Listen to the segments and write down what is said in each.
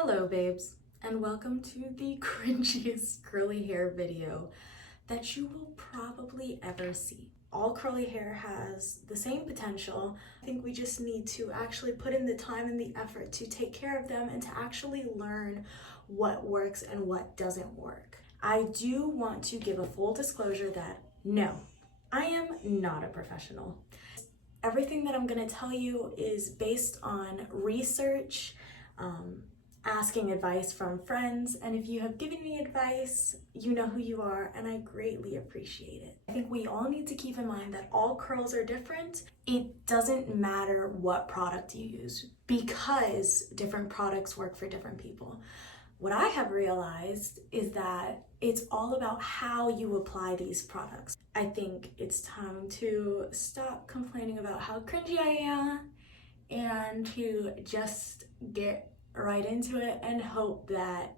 Hello babes, and welcome to the cringiest curly hair video that you will probably ever see. All curly hair has the same potential. I think we just need to actually put in the time and the effort to take care of them and to actually learn what works and what doesn't work. I do want to give a full disclosure that no, I am not a professional. Everything that I'm going to tell you is based on research, asking advice from friends, and if you have given me advice, you know who you are, and I greatly appreciate it. I think we all need to keep in mind that all curls are different. It doesn't matter what product you use because different products work for different people. What I have realized is that it's all about how you apply these products. I think it's time to stop complaining about how cringy I am and to just get right into it and hope that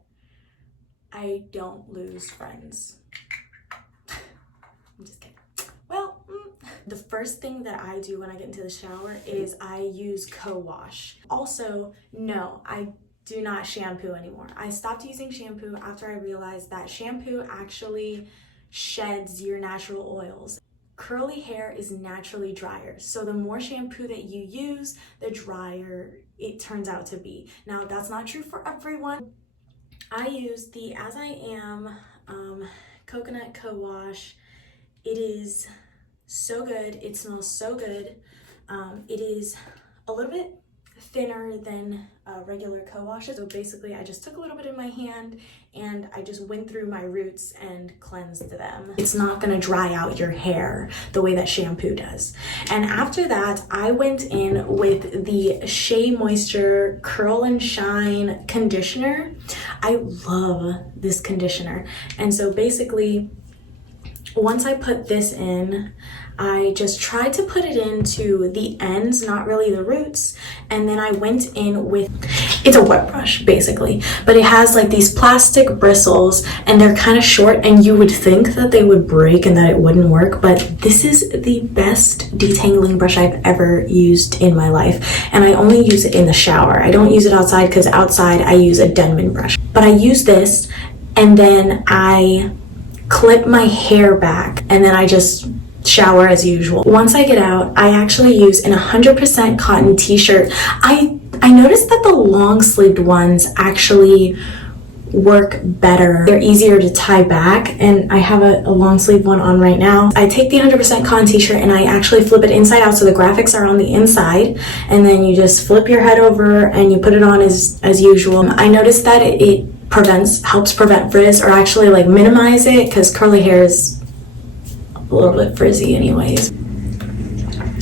I don't lose friends. I'm just kidding. Well, the first thing that I do when I get into the shower is I use co-wash. Also, no, I do not shampoo anymore. I stopped using shampoo after I realized that shampoo actually sheds your natural oils. Curly hair is naturally drier, so the more shampoo that you use, the drier it turns out to be. Now, that's not true for everyone. I use the As I Am coconut co-wash. It is so good. It smells so good. It is a little bit thinner than regular co-washes. So basically I just took a little bit in my hand and I just went through my roots and cleansed them. It's not gonna dry out your hair the way that shampoo does. And after that, I went in with the Shea Moisture Curl and Shine conditioner. I love this conditioner. And so basically, once I put this in, I just tried to put it into the ends, not really the roots. And then I went in with, it's a wet brush basically, but it has like these plastic bristles and they're kind of short and you would think that they would break and that it wouldn't work, but this is the best detangling brush I've ever used in my life. And I only use it in the shower. I don't use it outside because outside I use a Denman brush. But I use this and then I clip my hair back and then I just shower as usual. Once I get out, I actually use an 100% cotton t-shirt. I noticed that the long sleeved ones actually work better. They're easier to tie back, and I have a long sleeve one on right now. I take the 100% cotton t-shirt and I actually flip it inside out so the graphics are on the inside, and then you just flip your head over and you put it on as usual. I noticed that it helps prevent frizz, or actually like minimize it, because curly hair is a little bit frizzy anyways.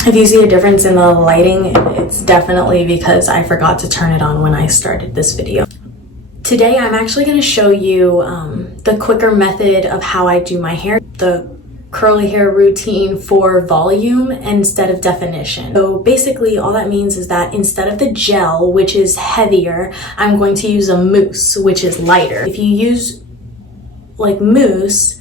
If you see a difference in the lighting, it's definitely because I forgot to turn it on when I started this video. Today I'm actually going to show you the quicker method of how I do my hair, the curly hair routine for volume instead of definition. So basically all that means is that instead of the gel, which is heavier, I'm going to use a mousse, which is lighter. If you use like mousse,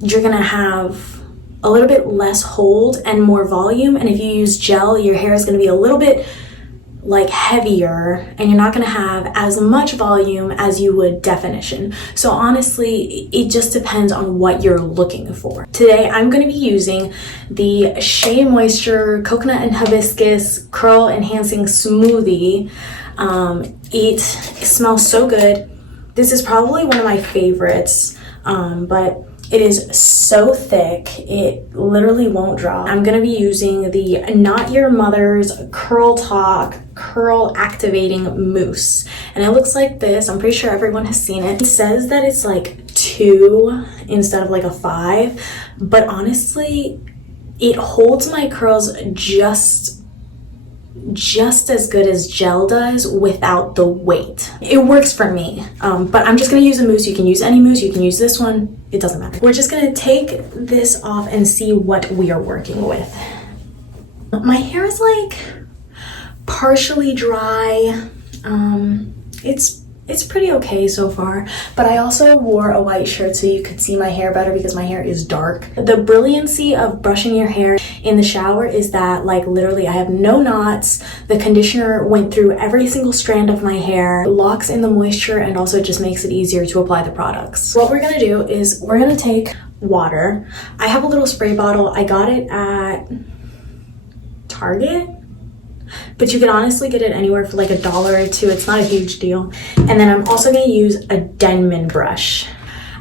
you're gonna have a little bit less hold and more volume, and if you use gel, your hair is gonna be a little bit like heavier and you're not gonna have as much volume as you would definition. So honestly, it just depends on what you're looking for. Today, I'm gonna be using the Shea Moisture Coconut and Hibiscus Curl Enhancing Smoothie. It smells so good. This is probably one of my favorites, but it is so thick, it literally won't drop. I'm gonna be using the Not Your Mother's Curl Talk Curl Activating Mousse. And it looks like this. I'm pretty sure everyone has seen it. It says that it's like 2 instead of like a 5, but honestly, it holds my curls just as good as gel does without the weight. It works for me, but I'm just gonna use a mousse. You can use any mousse, you can use this one, it doesn't matter. We're just gonna take this off and see what we are working with. My hair is like partially dry. It's It's pretty okay so far, but I also wore a white shirt so you could see my hair better because my hair is dark. The brilliancy of brushing your hair in the shower is that, like, literally I have no knots. The conditioner went through every single strand of my hair, locks in the moisture, and also just makes it easier to apply the products. What we're gonna do is we're gonna take water. I have a little spray bottle. I got it at Target, but you can honestly get it anywhere for like $1 or $2. It's not a huge deal. And then I'm also going to use a Denman brush.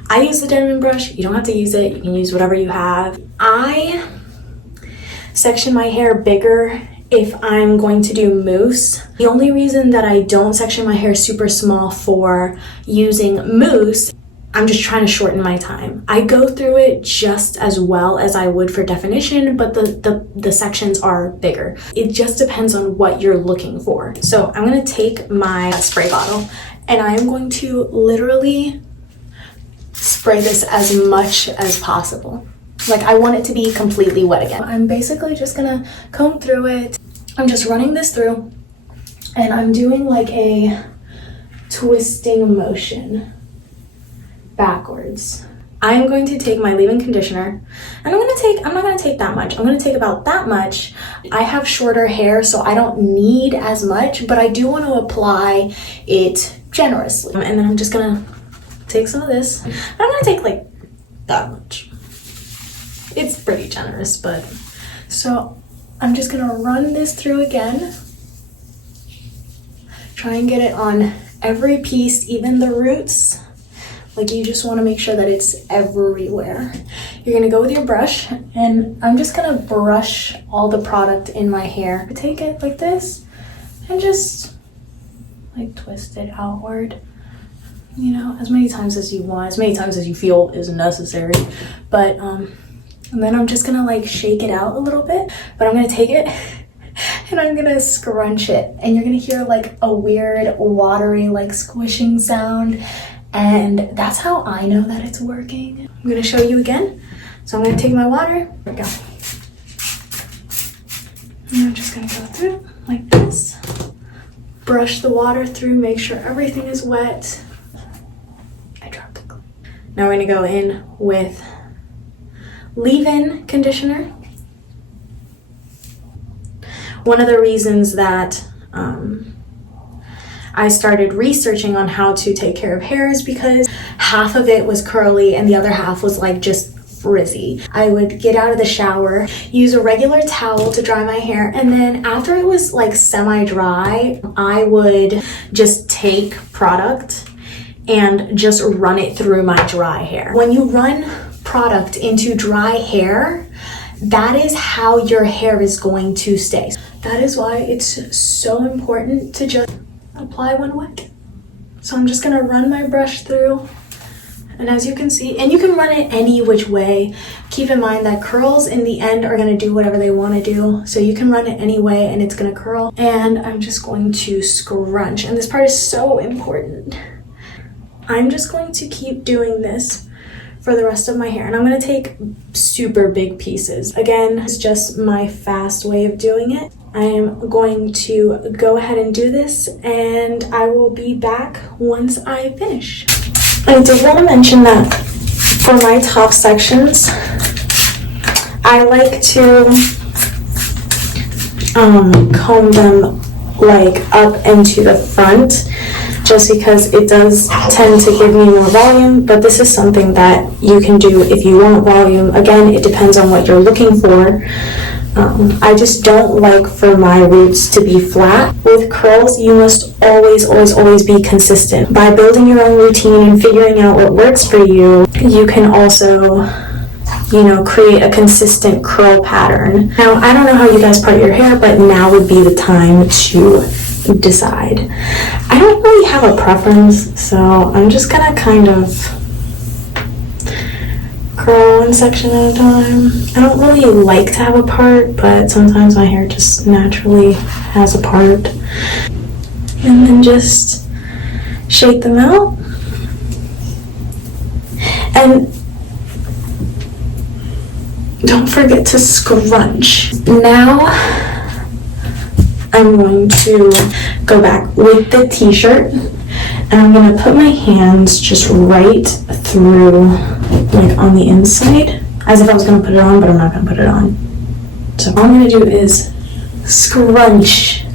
I use the Denman brush. You don't have to use it. You can use whatever you have. I section my hair bigger if I'm going to do mousse. The only reason that I don't section my hair super small for using mousse, I'm just trying to shorten my time. I go through it just as well as I would for definition, but the sections are bigger. It just depends on what you're looking for. So I'm gonna take my spray bottle and I'm going to literally spray this as much as possible. Like, I want it to be completely wet again. I'm basically just gonna comb through it. I'm just running this through and I'm doing like a twisting motion backwards. I'm going to take my leave-in conditioner and I'm not gonna take that much. I'm gonna take about that much. I have shorter hair, so I don't need as much, but I do want to apply it generously. And then I'm just gonna take some of this. I'm gonna take like that much. It's pretty generous, but so I'm just gonna run this through again. Try and get it on every piece, even the roots. Like, you just want to make sure that it's everywhere. You're gonna go with your brush and I'm just gonna brush all the product in my hair. Take it like this and just like twist it outward, you know, as many times as you want, as many times as you feel is necessary. But and then I'm just gonna like shake it out a little bit, but I'm gonna take it and I'm gonna scrunch it, and you're gonna hear like a weird watery like squishing sound. And that's how I know that it's working. I'm gonna show you again. So I'm gonna take my water. There we go. And I'm just gonna go through like this. Brush the water through, make sure everything is wet. I dropped it. Now we're gonna go in with leave-in conditioner. One of the reasons that I started researching on how to take care of hair is because half of it was curly and the other half was like just frizzy. I would get out of the shower, use a regular towel to dry my hair, and then after it was like semi-dry, I would just take product and just run it through my dry hair. When you run product into dry hair, that is how your hair is going to stay. That is why it's so important to just apply when wet. So I'm just gonna run my brush through, and as you can see, and you can run it any which way. Keep in mind that curls in the end are gonna do whatever they wanna do, so you can run it any way and it's gonna curl. And I'm just going to scrunch, and this part is so important. I'm just going to keep doing this for the rest of my hair, and I'm gonna take super big pieces. Again, it's just my fast way of doing it. I am going to go ahead and do this, and I will be back once I finish. I did want to mention that for my top sections, I like to comb them like up and to the front, just because it does tend to give me more volume, but this is something that you can do if you want volume. Again, it depends on what you're looking for. I just don't like for my roots to be flat. With curls, you must always be consistent. By building your own routine and figuring out what works for you, you can also, you know, create a consistent curl pattern. Now, I don't know how you guys part your hair, but now would be the time to decide. I don't really have a preference, so I'm just gonna kind of curl one section at a time. I don't really like to have a part, but sometimes my hair just naturally has a part. And then just shake them out. And don't forget to scrunch. Now I'm going to go back with the t-shirt And I'm gonna put my hands just right through, like on the inside, as if I was gonna put it on, but I'm not gonna put it on. So all I'm gonna do is scrunch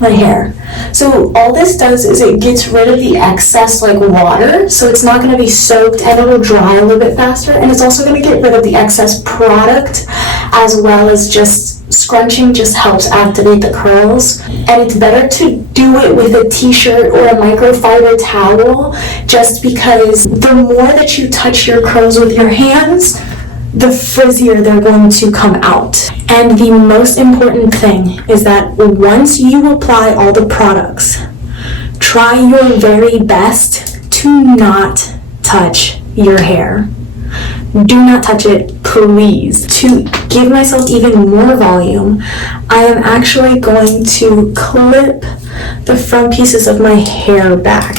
my hair. So all this does is it gets rid of the excess like water, so it's not going to be soaked and it'll dry a little bit faster, and it's also going to get rid of the excess product, as well as just scrunching just helps activate the curls. And it's better to do it with a t-shirt or a microfiber towel, just because the more that you touch your curls with your hands, the frizzier they're going to come out. And the most important thing is that once you apply all the products, try your very best to not touch your hair. Do not touch it, please. To give myself even more volume, I am actually going to clip the front pieces of my hair back.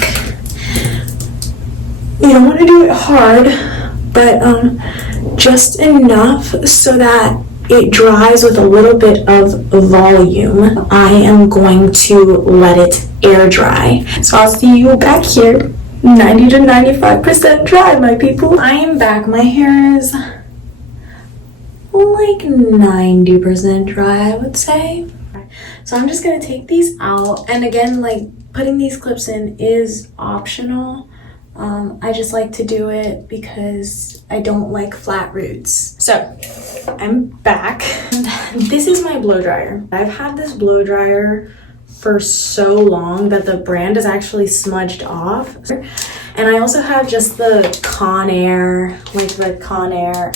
You don't want to do it hard, but just enough so that it dries with a little bit of volume. I am going to let it air dry. So I'll see you back here. 90 to 95% dry, my people. I am back. My hair is like 90% dry, I would say. So I'm just gonna take these out. And again, like putting these clips in is optional. I just like to do it because I don't like flat roots. So I'm back. This is my blow dryer. I've had this blow dryer for so long that the brand is actually smudged off. And I also have just the Conair, like the Conair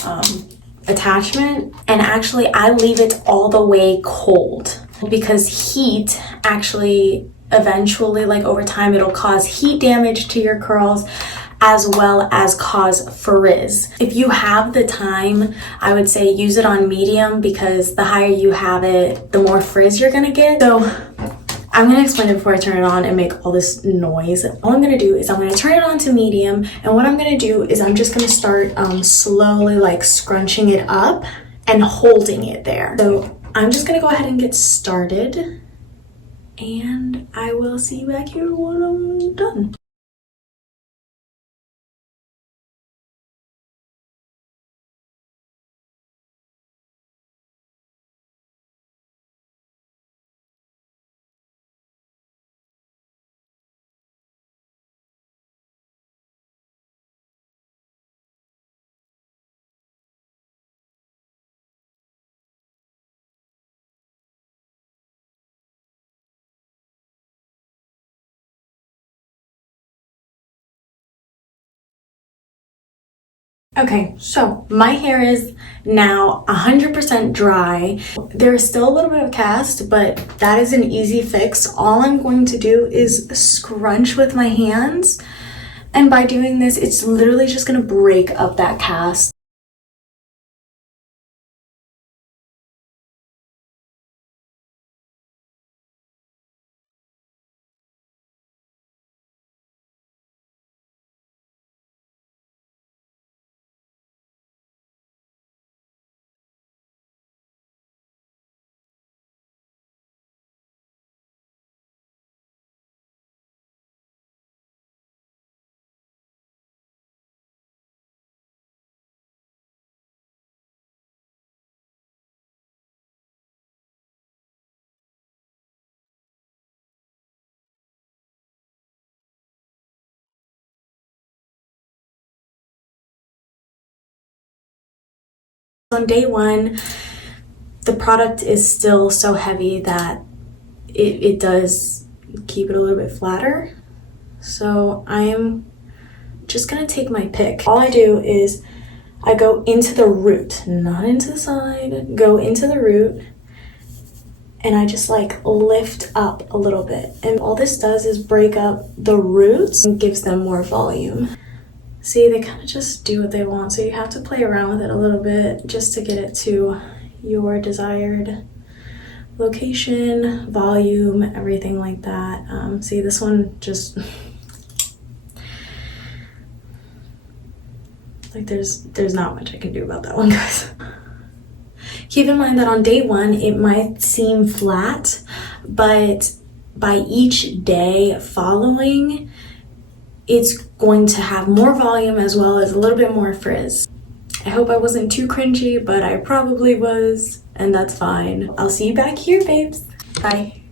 attachment. And actually I leave it all the way cold because heat actually eventually, like over time, it'll cause heat damage to your curls as well as cause frizz. If you have the time, I would say use it on medium, because the higher you have it, the more frizz you're gonna get. So I'm gonna explain it before I turn it on and make all this noise. All I'm gonna do is I'm gonna turn it on to medium, and what I'm gonna do is I'm just gonna start slowly like scrunching it up and holding it there. So I'm just gonna go ahead and get started, and I will see you back here when I'm done. Okay, so my hair is now 100% dry. There is still a little bit of cast, but that is an easy fix. All I'm going to do is scrunch with my hands, and by doing this, it's literally just gonna break up that cast. On day one, the product is still so heavy that it does keep it a little bit flatter. So I am just gonna take my pick. All I do is I go into the root, not into the side, go into the root, and I just like lift up a little bit. And all this does is break up the roots and gives them more volume. See, they kind of just do what they want, so you have to play around with it a little bit just to get it to your desired location, volume, everything like that. See, this one just like there's not much I can do about that one, guys. Keep in mind that on day one it might seem flat, but by each day following, it's going to have more volume as well as a little bit more frizz. I hope I wasn't too cringy, but I probably was, and that's fine. I'll see you back here, babes. Bye.